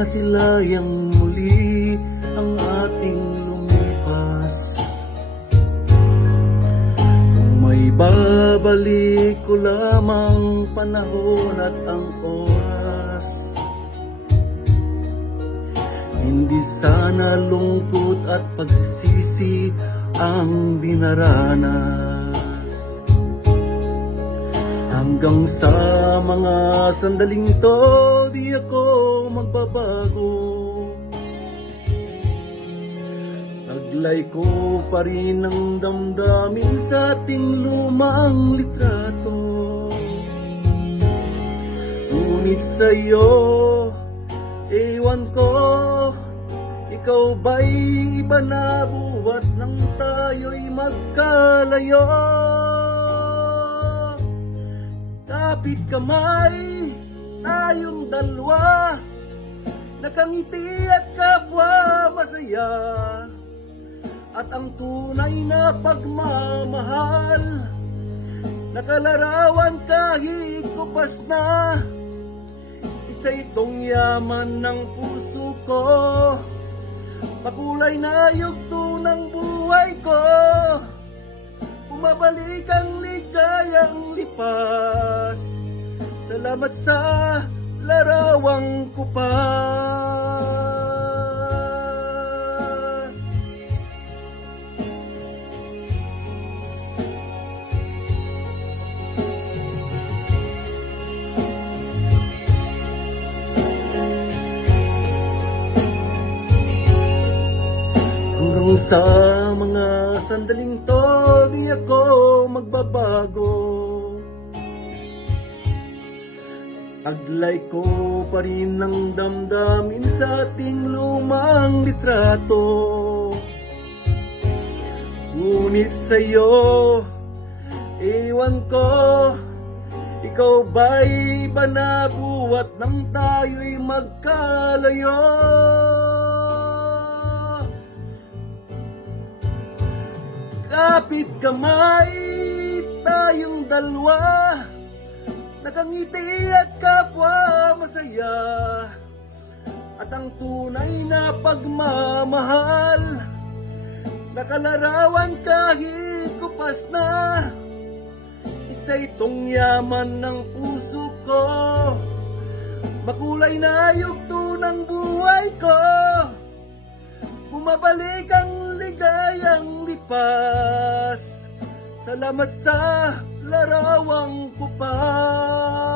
nasilayang muli ang ating lumipas. Kung may babalik ko lamang panahon at ang oras, hindi sana lungkot at pagsisisi ang dinaranas. Hanggang sa mga sandaling to, di ako magbabago. Taglay ko pa rin ang damdamin sa ating lumang litrato. Ngunit sa'yo, ewan ko, ikaw ba'y iba na buhat nang tayo'y magkalayo? Kapit kamay, tayong dalawa, nakangiti at kapwa masaya. At ang tunay na pagmamahal, nakalarawan kahit kupas na. Isa itong yaman ng puso ko, makulay na yugto ng buhay ko. Bumabalik ang ligayang lipas, salamat sa larawang kupas. Hanggang sa mga sandaling to, di ako magbabago. Taglay ko pa rin ang damdamin sa ating lumang litrato. Ngunit sa'yo, ewan ko, ikaw ba'y iba na buhat nang tayo'y magkalayo? Kapit kamay, tayong dalawa, nakangiti at kapwa masaya. At ang tunay na pagmamahal, nakalarawan kahit kupas na. Isa itong yaman ng puso ko, makulay na yugto ng buhay ko. Bumabalik ang ligayang lipas, salamat sa larawang kupas.